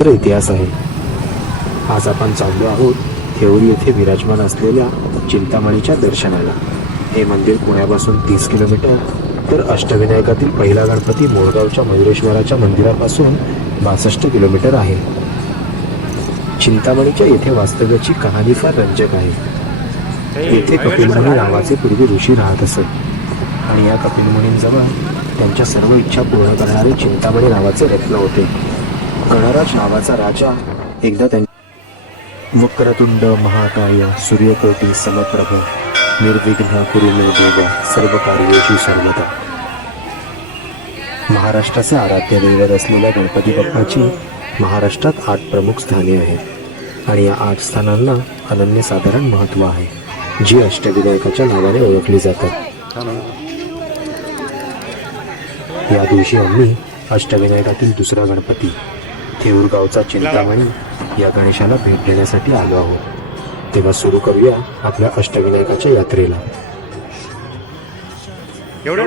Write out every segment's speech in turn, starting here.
पवित्र इतिहास आहे. आज आपण चाललो आहोत थेऊर येथे विराजमान असलेल्या चिंतामणीच्या दर्शनाला. हे मंदिर पुण्यापासून तीस किलोमीटर. तर अष्टविनायकातील पहिला गणपती मोरगावच्या मयुरेश्वराच्या मंदिरापासून बासष्ट किलोमीटर आहे. चिंतामणीच्या येथे वास्तव्याची कहाणी फार रंजक आहे. येथे कपिलमुनी नावाचे पूर्वी ऋषी राहत असत. आणि या कपिलमुनींजवळ त्यांच्या सर्व इच्छा पूर्ण करणारे चिंतामणी नावाचे रत्न होते. गणराज नावाचा राजा एकदा त्यांनी वक्रतुंड महाकाय सूर्यकोटी समप्रभ निर्विघ्न कुरुमे देव सर्व कार्येषु सर्वदा. महाराष्ट्राचे आराध्य दैवत असलेल्या गणपती बाप्पाची महाराष्ट्रात आठ प्रमुख स्थाने आहेत आणि या आठ स्थानांना अनन्यसाधारण महत्त्व आहे जी अष्टविनायकाच्या नावाने ओळखली जातात. या दिवशी आम्ही अष्टविनायकातील दुसरा गणपती थेऊरगावचा चिंतामणी या गणेशाला भेट देण्यासाठी आलो आहोत. तेव्हा सुरू करूया आपल्या अष्टविनायकाच्या यात्रेला. एवढं?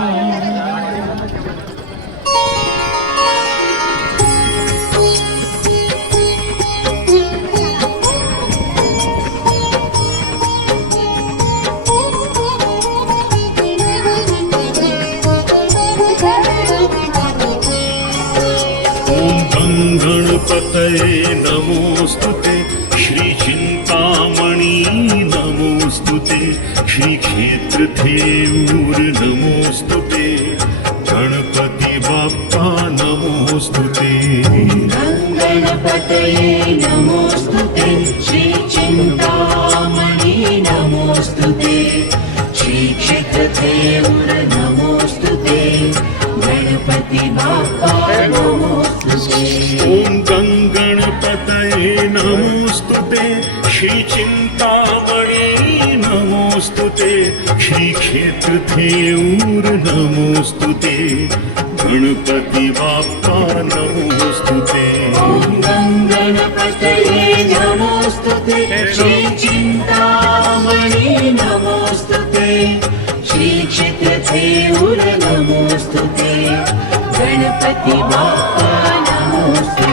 गणपतये नमोऽस्तु ते श्रीचिन्तामणि नमोऽस्तु ते श्रीक्षेत्रथेऊर नमोऽस्तु ते गणपति बाप्पा नमोऽस्तु ते गणपतये नमोऽस्तु ते श्रीचिन्तामणि नमोऽस्तु ते श्रीक्षेत्रदेवुर नमोऽस्तु ते गणपति बाप्पा नमोऽस्तु ॐ गं गणपतये नमोऽस्तु ते श्रीचिन्तामणि नमोऽस्तु ते श्रीक्षेत्रथेऊर नमोऽस्तु ते गणपति बाप्पा नमोऽस्तु ते गणपतये नमोऽस्तु ते श्रीचिन्तामणि नमोऽस्तु ते श्रीक्षेत्रदेवुर नमोऽस्तु ते गणपति बाप्पा नमोऽस्तु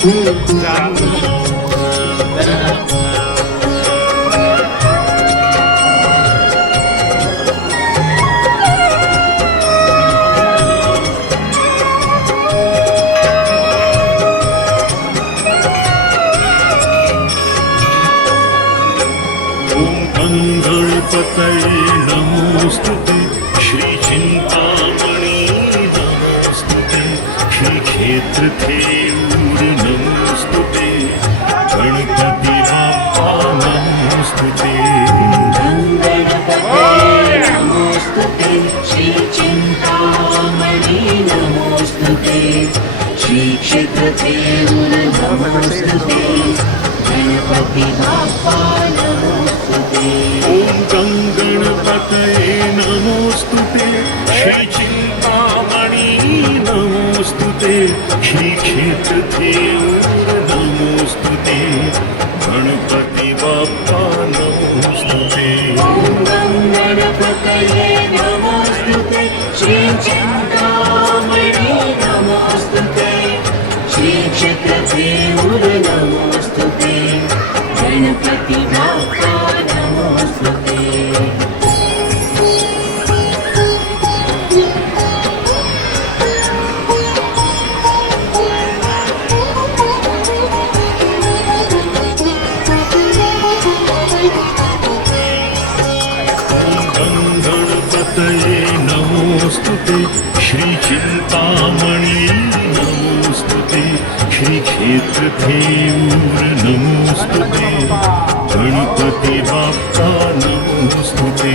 ते पतई नमोऽस्तु श्री चिंतामणी नमोऽस्तु ते क्षेत्र नमोऽस्तु ते गणपति बाप्पा नमोऽस्तु ते गणपतये नमोऽस्तु ते श्री नमोऽस्तु ते श्रीक्षेत्रदेवुर नमोऽस्तु गणपति बाप्पा नमोऽस्तु ते श्रीक्षेत्रथेऊर नमोऽस्तु ते गणपति बाप्पा नमोऽस्तु ते गणपतये नमोऽस्तु ते श्रीचिन्तामणि नमोऽस्तु ते श्रीक्षेत्रदेवुर नमोऽस्तु ते गणपति बाप्पा गणपतये नमोस्तुते श्री चिंतामणी नमोस्तुते श्री श्रीक्षेत्रधेयूर नमोऽस्तु ते गणपती बाप्पा नमोस्तुते